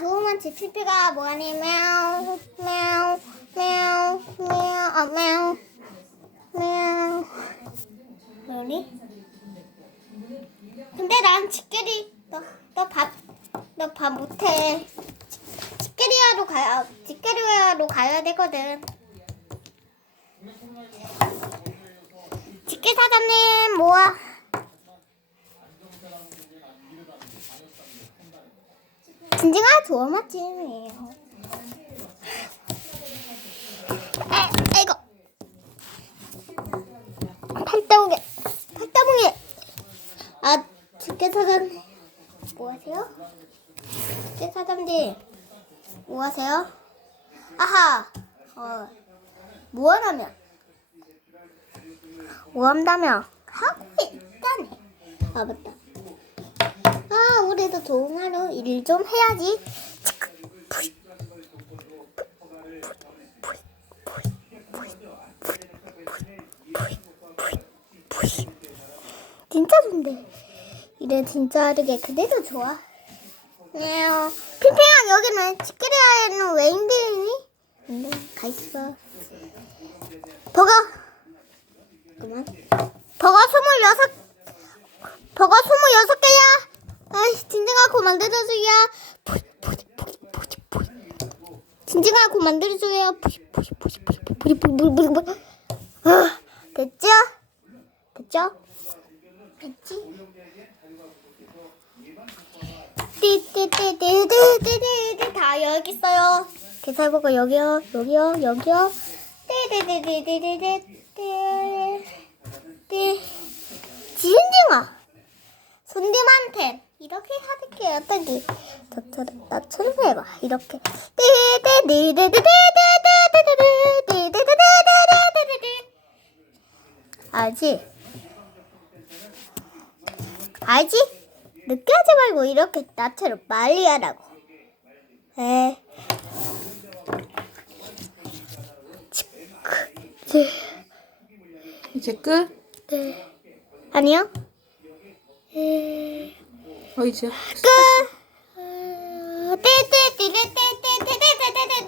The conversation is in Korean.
조그만치 실패가 뭐니 мяу мяу мяu мяu 아 그러니? 근데 난 집게리 너너밥너 밥 못해 집게리야로 가야 집게리야로 가야 되거든. 집게 사장님 뭐야? 진지가 좋아 맛집이에요. 아, 아이고. 팔다무게, 팔다무게. 아, 집게 사장님. 뭐 하세요? 집게 사장님. 뭐 하세요? 아하. 어, 뭐 하라면? 뭐 한다며? 하고 있다네. 아, 맞다. 가서 도움하러 일 좀 해야지. 진짜 좋은데. 이래 진짜 하르게 그대로 좋아. 네요. 핑핑한 여기는 치키리아에는 왜 힘들니? 근데 가 있어. 버거. 그만. 버거 스물여섯. 버거 스물여섯 만들어줘요. 진징아 곧 만들어줘요. 아, 됐죠? 됐죠? 됐지? 띠띠띠띠띠띠띠 다 여기 있어요. 계산보고 여기요, 여기요, 여기요. 띠띠띠띠띠띠띠. 징징아, 손님한테. 이렇게 하는 게 어떤지 저처럼 나처럼 해봐 이렇게 알지? 알지? 늦게 하지 말고 이렇게 나처럼 빨리 하라고 에 이제 끝? 네. 아니요 에... 어 이제 끝. 어, 띠띠띠띠띠띠띠띠띠띠